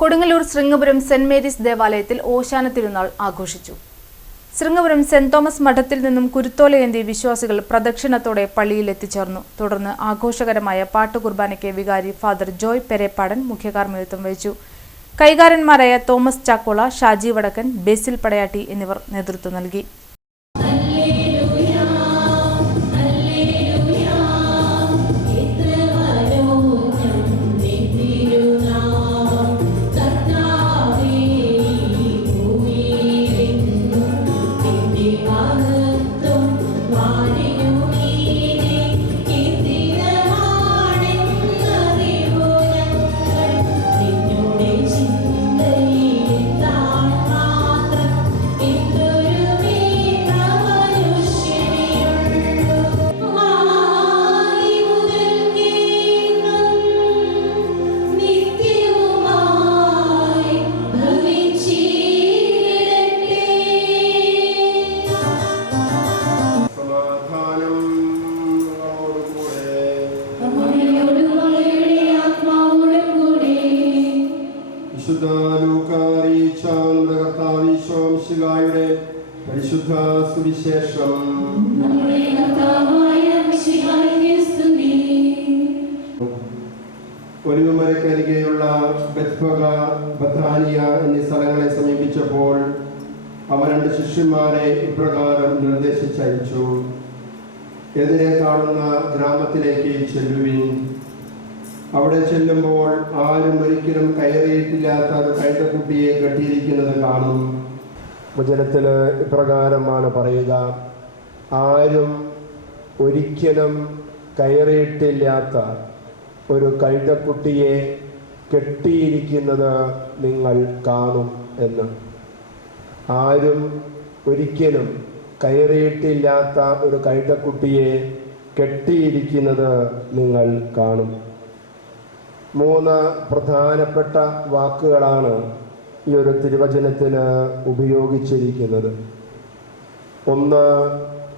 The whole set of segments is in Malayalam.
കൊടുങ്ങല്ലൂർ ശൃംഗപുരം സെന്റ് മേരീസ് ദേവാലയത്തിൽ ഓശാന തിരുനാൾ ആഘോഷിച്ചു. ശൃംഗപുരം സെന്റ് തോമസ് മഠത്തിൽ നിന്നും കുരുത്തോലയേന്തി വിശ്വാസികൾ പ്രദക്ഷിണത്തോടെ പള്ളിയിൽ എത്തിച്ചേർന്നു. തുടർന്ന് ആഘോഷകരമായ പാട്ടുകുർബാനയ്ക്ക് വികാരി ഫാദർ ജോയ് പെരേപ്പാടൻ മുഖ്യകാർമ്മികത്വം വഹിച്ചു. കൈകാരന്മാരായ തോമസ് ചാക്കോള, ഷാജി വടക്കൻ, ബേസിൽ പടയാട്ടി എന്നിവർ നേതൃത്വം നൽകി. പരിശുദ്ധ സുവിശേഷം ഒലിവുമരക്കരികെയുള്ള ബെത്ഫഗ, ബഥാനിയ എന്നീ സ്ഥലങ്ങളെ സമീപിച്ചപ്പോൾ അവർ 2 ശിഷ്യന്മാരെ ഇപ്രകാരം നിർദ്ദേശിച്ചയച്ചു: എതിരെ കാണുന്ന ഗ്രാമത്തിലേക്ക് ചെല്ലുവിൻ. അവിടെ ചെല്ലുമ്പോൾ ആരും ഒരിക്കലും കയറിയിട്ടില്ലാത്ത ഒരു കഴുതക്കുട്ടിയെ കെട്ടിയിരിക്കുന്നത് കാണും. വചനത്തിൽ ഇപ്രകാരമാണ് പറയുക: ആരും ഒരിക്കലും കയറിയിട്ടില്ലാത്ത ഒരു കഴുതക്കുട്ടിയെ കെട്ടിയിരിക്കുന്നത് നിങ്ങൾ കാണും എന്ന്. ആരും ഒരിക്കലും കയറിയിട്ടില്ലാത്ത ഒരു കഴുതക്കുട്ടിയെ കെട്ടിയിരിക്കുന്നത് നിങ്ങൾ കാണും. 3 പ്രധാനപ്പെട്ട വാക്കുകളാണ് ഈ ഒരു തിരുവചനത്തിന് ഉപയോഗിച്ചിരിക്കുന്നത്. 1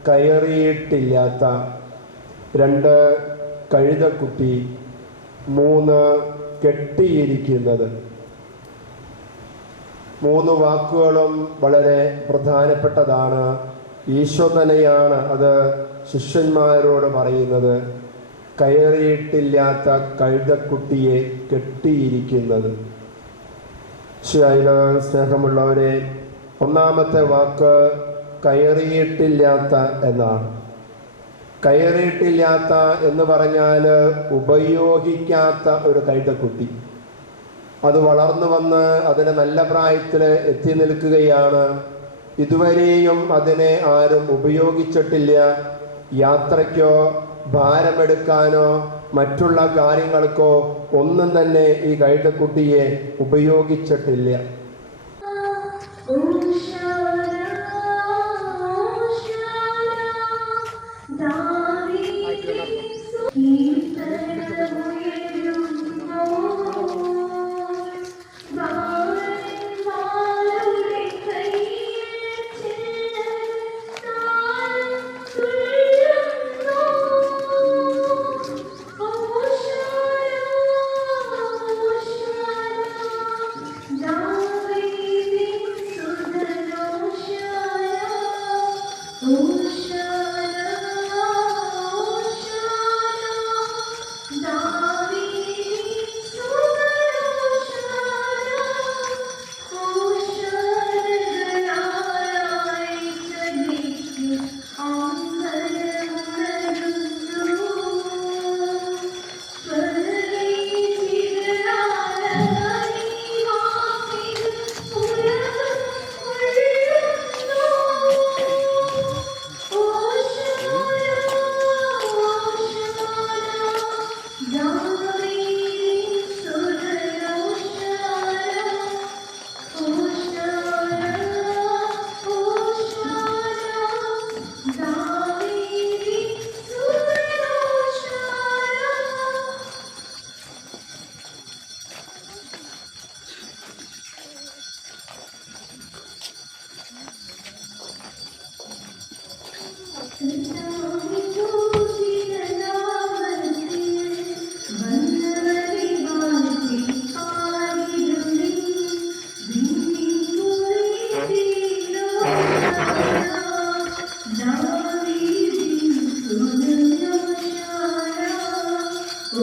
കയറിയിട്ടില്ലാത്ത, 2 കഴുതക്കുട്ടി, 3 കെട്ടിയിരിക്കുന്നത്. 3 വാക്കുകളും വളരെ പ്രധാനപ്പെട്ടതാണ്. ഈശോ തന്നെയാണ് അത് ശിഷ്യന്മാരോട് പറയുന്നത്: കയറിയിട്ടില്ലാത്ത കഴുതക്കുട്ടിയെ കെട്ടിയിരിക്കുന്നത്. സ്നേഹമുള്ളവരെ, 1ാമത്തെ വാക്ക് കയറിയിട്ടില്ലാത്ത എന്നാണ്. കയറിയിട്ടില്ലാത്ത എന്ന് പറഞ്ഞാൽ ഉപയോഗിക്കാത്ത ഒരു കഴുതക്കുട്ടി. അത് വളർന്നു വന്ന് അതിന് നല്ല പ്രായത്തിൽ എത്തി നിൽക്കുകയാണ്. ഇതുവരെയും അതിനെ ആരും ഉപയോഗിച്ചിട്ടില്ല. യാത്രയ്ക്കോ ഭാരമെടുക്കാനോ മറ്റുള്ള കാര്യങ്ങൾക്കോ ഒന്നും തന്നെ ഈ കഴുതക്കുട്ടിയെ ഉപയോഗിച്ചിട്ടില്ല. No. Now